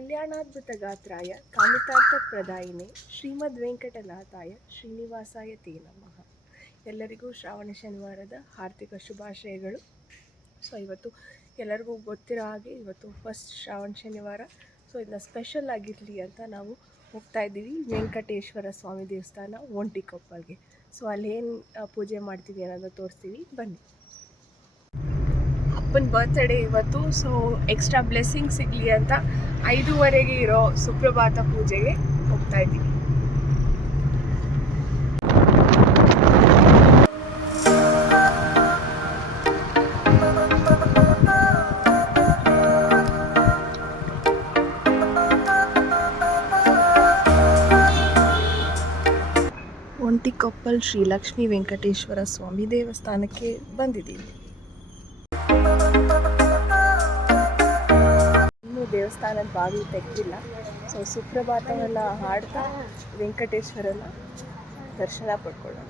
ಕಲ್ಯಾಣಾದ್ಭುತಗಾತ್ರಾಯ ಕಾಮಿತಾರ್ಥಪ್ರದಾಯಿನೇ ಶ್ರೀಮದ್ವೆಂಕಟನಾಥಾಯ ಶ್ರೀನಿವಾಸಾಯ ತೇ ನಮಃ. ಎಲ್ಲರಿಗೂ ಶ್ರಾವಣ ಶನಿವಾರದ ಹಾರ್ದಿಕ ಶುಭಾಶಯಗಳು. ಸೊ ಇವತ್ತು ಎಲ್ಲರಿಗೂ ಗೊತ್ತಿರೋ ಹಾಗೆ ಇವತ್ತು ಫಸ್ಟ್ ಶ್ರಾವಣ ಶನಿವಾರ. ಸೊ ಇದನ್ನ ಸ್ಪೆಷಲ್ ಆಗಿರಲಿ ಅಂತ ನಾವು ಹೋಗ್ತಾ ಇದ್ದೀವಿ ವೆಂಕಟೇಶ್ವರ ಸ್ವಾಮಿ ದೇವಸ್ಥಾನ ಒಂಟಿಕೊಪ್ಪಲ್ಗೆ. ಸೊ ಅಲ್ಲೇನು ಪೂಜೆ ಮಾಡ್ತೀವಿ ಅನ್ನೋದನ್ನ ತೋರಿಸ್ತೀವಿ, ಬನ್ನಿ. ಅಪ್ಪನ ಬರ್ತ್ಡೇ ಇವತ್ತು. ಸೊ ಎಕ್ಸ್ಟ್ರಾ ಬ್ಲೆಸ್ಸಿಂಗ್ ಸಿಗಲಿ ಅಂತ 5:30ಗೆ ಇರೋ ಸುಪ್ರಭಾತ ಪೂಜೆಗೆ ಹೋಗ್ತಾ ಇದ್ದೀವಿ. ಒಂಟಿಕೊಪ್ಪಲ್ ಶ್ರೀ ಲಕ್ಷ್ಮೀ ವೆಂಕಟೇಶ್ವರ ಸ್ವಾಮಿ ದೇವಸ್ಥಾನಕ್ಕೆ ಬಂದಿದ್ದೀವಿ. ಇನ್ನೂ ದೇವಸ್ಥಾನದ ಬಾಗಿಲು ತೆಗೆದಿಲ್ಲ. ಸೊ ಸುಪ್ರಭಾತವೆಲ್ಲ ಹಾಡ್ತಾ ವೆಂಕಟೇಶ್ವರನ ದರ್ಶನ ಪಡ್ಕೊಳ್ಳೋಣ.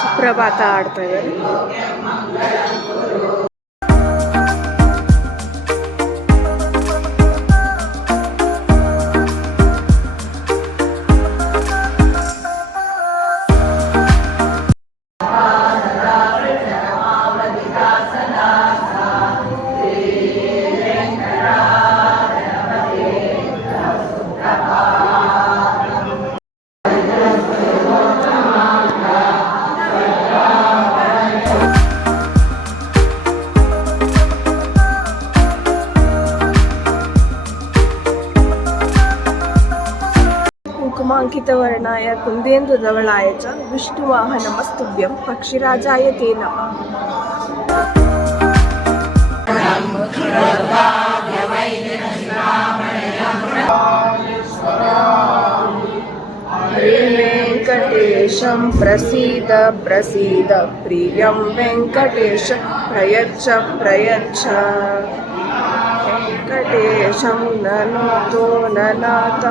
ಸುಪ್ರಭಾತ ಆಡ್ತಾ ಇದ್ದಾರೆ. ಕುಂಕುಮಾಂಕಿತವರ್ಣಾಯ ಕುಂದೇಂದುಧವಳಾಯ ಚ ವಿಷ್ಣುವಾಹನಮಸ್ತುಭ್ಯಂ ಪಕ್ಷಿರಾಜಾಯ ತೇ ನಮಃ. ಹರೇ ವೆಂಕಟೇಶಂ ಪ್ರಸೀದ ಪ್ರಸೀದ ಪ್ರಿಯಂ ವೆಂಕಟೇಶ ಪ್ರಯಚ್ಛ ಪ್ರಯಚ್ಛ. ವೆಂಕಟೇಶಂ ನನಾತೋ ನನಾಥ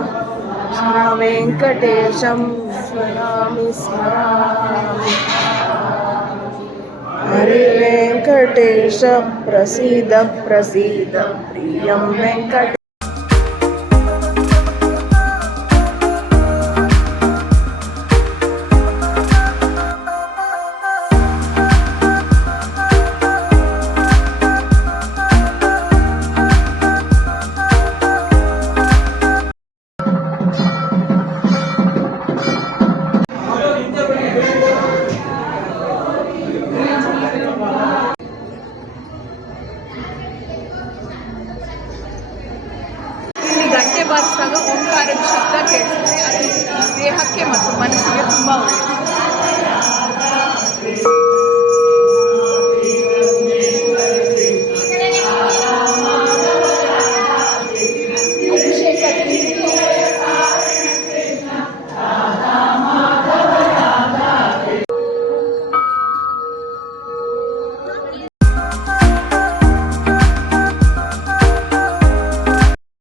ವೆಂಕಟೇಶಂ ಸ್ಮರಾಮಿ ಸ್ಮರಾಮಿ. ಹರೇ ವೆಂಕಟೇಶ ಪ್ರಸೀದ ಪ್ರಸೀದ ಪ್ರಿಯಂ ವೆಂಕಟೇಶ. ಬಾರಿಸಿದಾಗ ಓಂಕಾರದ ಶಬ್ದ ಕೇಳಿಸಿದ್ರೆ ಅದು ದೇಹಕ್ಕೆ ಮತ್ತು ಮನಸ್ಸಿಗೆ ತುಂಬ ಒಳ್ಳೆಯದು.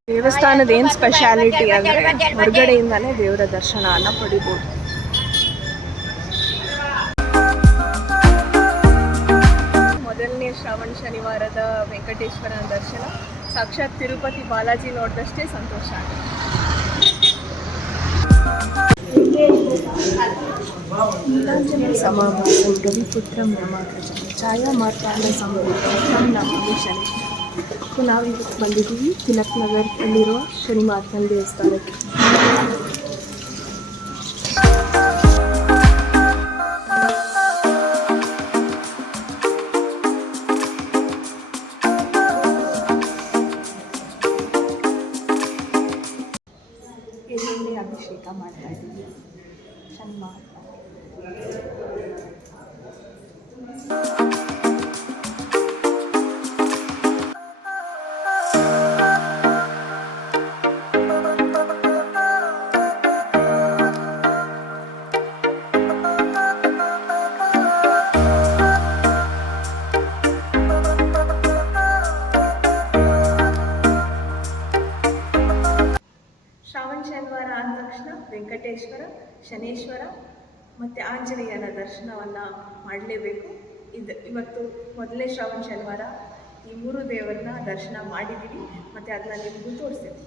ದೇವಸ್ಥಾನದ ಏನು ಸ್ಪೆಷಾಲಿಟಿ ಅಂದರೆ ಹೊರಗಡೆಯಿಂದಾನೇ ದೇವರ ದರ್ಶನವನ್ನು ಪಡಿಬೋದು. ಮೊದಲನೇ ಶ್ರಾವಣ ಶನಿವಾರದ ವೆಂಕಟೇಶ್ವರನ ದರ್ಶನ ಸಾಕ್ಷಾತ್ ತಿರುಪತಿ ಬಾಲಾಜಿ ನೋಡಿದಷ್ಟೇ ಸಂತೋಷ ಆಗುತ್ತೆ. ನೀಲಾಂಜನ ಸಮಾಭಾಸಂ ರವಿಪುತ್ರಂ ರಮಾಗ್ರಜಂ ಛಾಯಾ ಮಾರ್ತಾಂಡ ಸಂಭೂತಂ ನಮಾಮಿ ಶನಿ. ಸೊ ನಾವಿವತ್ತು ಬಂದಿದ್ದೀವಿ ತಿಲಕ್ ನಗರದಲ್ಲಿರುವ ಶನಿ ಮಾರ್ತಾಂಡ ದೇವಸ್ಥಾನಕ್ಕೆ. ಎಲ್ಲಿ ಅಭಿಷೇಕ ಮಾಡ್ತಾ ಇದ್ದೀವಿ ಶನಿ ಮಾರ್ತಾಂಡ. ಶ್ರಾವಣ ಶನಿವಾರ ಆದ ತಕ್ಷಣ ವೆಂಕಟೇಶ್ವರ, ಶನೇಶ್ವರ ಮತ್ತು ಆಂಜನೇಯನ ದರ್ಶನವನ್ನು ಮಾಡಲೇಬೇಕು. ಇವತ್ತು ಮೊದಲನೇ ಶ್ರಾವಣ ಶನಿವಾರ ಈ ಮೂರು ದೇವರನ್ನ ದರ್ಶನ ಮಾಡಿದ್ದೀವಿ ಮತ್ತು ಅದನ್ನ ನಿಮಗೂ ತೋರಿಸ್ತೀವಿ.